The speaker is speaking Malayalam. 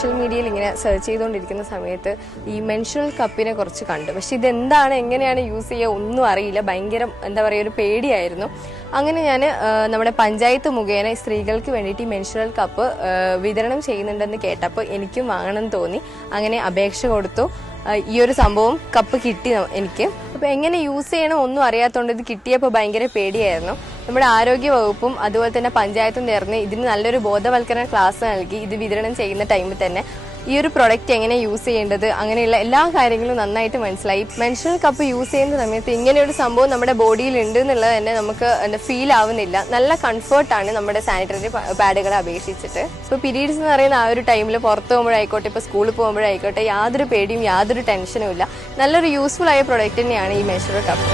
സോഷ്യൽ മീഡിയയിൽ ഇങ്ങനെ സെർച്ച് ചെയ്തുകൊണ്ടിരിക്കുന്ന സമയത്ത് ഈ മെൻസ്ട്രുവൽ കപ്പിനെ കുറിച്ച് കണ്ടു. പക്ഷെ ഇതെന്താണ്, എങ്ങനെയാണ് യൂസ് ചെയ്യുക ഒന്നും അറിയില്ല. ഭയങ്കര എന്താ പറയുക, ഒരു പേടിയായിരുന്നു. അങ്ങനെ ഞാൻ നമ്മുടെ പഞ്ചായത്ത് മുഖേന സ്ത്രീകൾക്ക് വേണ്ടിയിട്ട് ഈ മെൻസ്ട്രുവൽ കപ്പ് വിതരണം ചെയ്യുന്നുണ്ടെന്ന് കേട്ടപ്പോൾ എനിക്കും വാങ്ങണമെന്ന് തോന്നി. അങ്ങനെ അപേക്ഷ കൊടുത്തു. ഈ ഒരു സംഭവം കപ്പ് കിട്ടി എനിക്ക്. അപ്പോൾ എങ്ങനെ യൂസ് ചെയ്യണം ഒന്നും അറിയാത്തതുകൊണ്ട് ഇത് കിട്ടിയപ്പോൾ ഭയങ്കര പേടിയായിരുന്നു. നമ്മുടെ ആരോഗ്യ വകുപ്പും അതുപോലെ തന്നെ പഞ്ചായത്തും ചേർന്ന് ഇതിന് നല്ലൊരു ബോധവൽക്കരണ ക്ലാസ് നൽകി. ഇത് വിതരണം ചെയ്യുന്ന ടൈമിൽ തന്നെ ഈ ഒരു പ്രൊഡക്റ്റ് എങ്ങനെ യൂസ് ചെയ്യേണ്ടത് അങ്ങനെയുള്ള എല്ലാ കാര്യങ്ങളും നന്നായിട്ട് മനസ്സിലായി. മെൻസ്ട്രുവൽ കപ്പ് യൂസ് ചെയ്യുന്ന സമയത്ത് ഇങ്ങനെയൊരു സംഭവം നമ്മുടെ ബോഡിയിൽ ഉണ്ട് എന്നുള്ളത് തന്നെ നമുക്ക് ഫീൽ ആവുന്നില്ല. നല്ല കംഫർട്ടാണ് നമ്മുടെ സാനിറ്ററി പാഡുകളെ അപേക്ഷിച്ചിട്ട്. ഇപ്പോൾ പീരീഡ്സ് എന്ന് പറയുന്ന ആ ഒരു ടൈമിൽ പുറത്ത് പോകുമ്പോഴായിക്കോട്ടെ, ഇപ്പോൾ സ്കൂളിൽ പോകുമ്പോഴായിക്കോട്ടെ, യാതൊരു പേടിയും യാതൊരു ടെൻഷനും ഇല്ല. നല്ലൊരു യൂസ്ഫുൾ ആയ പ്രൊഡക്റ്റ് തന്നെയാണ് ഈ മെൻസ്ട്രുവൽ കപ്പ്.